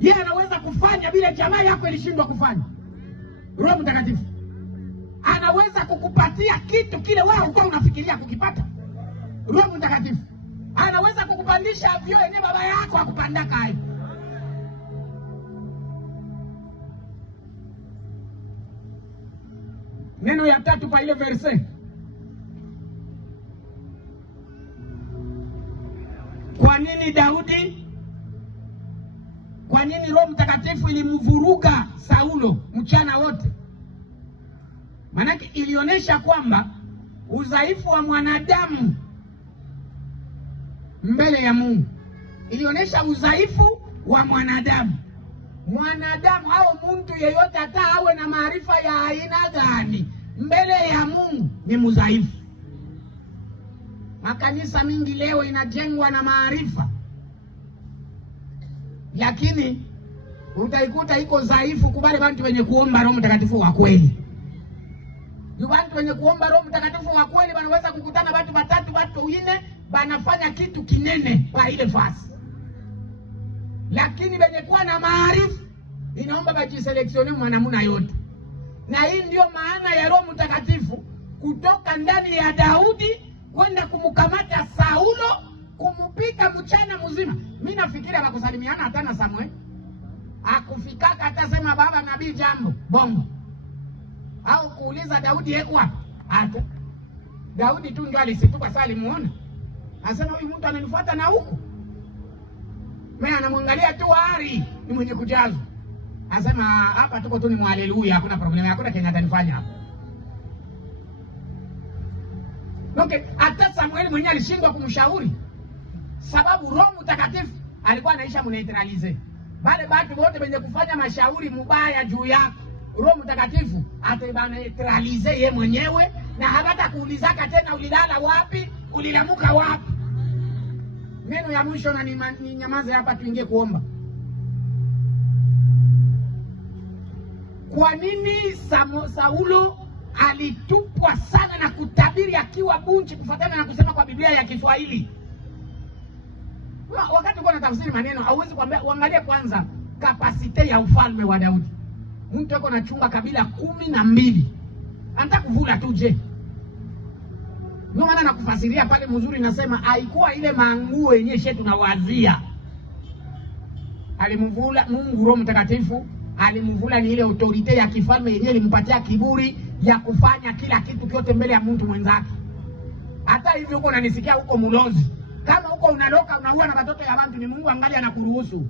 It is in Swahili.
Yeye anaweza kufanya bila jamaa yako ilishindwa kufanya. Roho Mtakatifu anaweza kukupatia kitu kile wewe ulikuwa unafikiria kukipata. Roho Mtakatifu anaweza kukupandisha vyo yenye baba yako akupanda kai. Neno ya 3 kwa ile verse. Kwa nini Daudi? Kwa nini Roho Mtakatifu ilimvuruga Saulo mchana wote? Manake ilionyesha kwamba udhaifu wa mwanadamu mbele ya Mungu. Ilionyesha udhaifu wa mwanadamu. Mwanadamu au mtu yeyote hata awe na maarifa ya aina gani, mbele ya Mungu ni mdhaifu. Makanisa mingi leo inajengwa na maarifa, lakini utaikuta iko dhaifu kubali watu wenye kuomba Roho Mtakatifu wa kweli. Ni watu wenye kuomba Roho Mtakatifu wa kweli wanaweza kukutana watu 3, watu 4 banafanya kitu kinene kwa ile fasi. Lakini wenye kuwa na maarifa inaomba bajiselektione mwanamuna yote. Na hii ndio maana ya Roho Mtakatifu kutoka ndani ya Daudi kwenda kumkamata Saulo, kumupika mchana mzima. Mimi nafikiria wakusalimiana hata na Samuel. Akufikaka atasema baba nabii jambo, bongo. Au kuuliza Daudi yekwa hata. Daudi tu ndio alisituka salimuona. Asema huyu mtu ananifuata na huku. Mimi anamwangalia tu ari, ni mwenye kujazwa. Asema hapa tuko tu ni haleluya, hakuna problem, hakuna kenye atanifanya hapa. Okay, hata Samuel mwenyewe alishindwa kumshauri. Sababu Roho Mtakatifu alikuwa anaisha mneutralize. Wale watu wote wenye kufanya mashauri mubaya juu yako, Roho Mtakatifu ataneutralize yeye mwenyewe na habata kuulizaka tena ulilala wapi, ulilamuka wapi. Neno ya mwisho na ni nyamaze hapa tuingie kuomba. Kwa nini Saulo alitupwa sana na kutabiri akiwa bunchi kufuatana na kusema kwa Biblia ya Kiswahili? Wakati uko na tafsiri maneno hauwezi kuambia. Uangalie kwanza kapasite ya ufalme wa Daudi. Mtu yuko na chunga kabila 12. Anataka kuvula tu je. Ndio maana nakufasiria pale mzuri nasema haikuwa ile manguo yenyewe shetu na wazia. Alimvula Mungu Roho Mtakatifu, alimvula ni ile autorite ya kifalme yenyewe ilimpatia kiburi ya kufanya kila kitu kyote mbele ya mtu mwenzake. Hata hivyo uko unanisikia huko mulozi. Kama huko unaloka unaua na watoto ya watu, ni Mungu angalia na kuruhusu.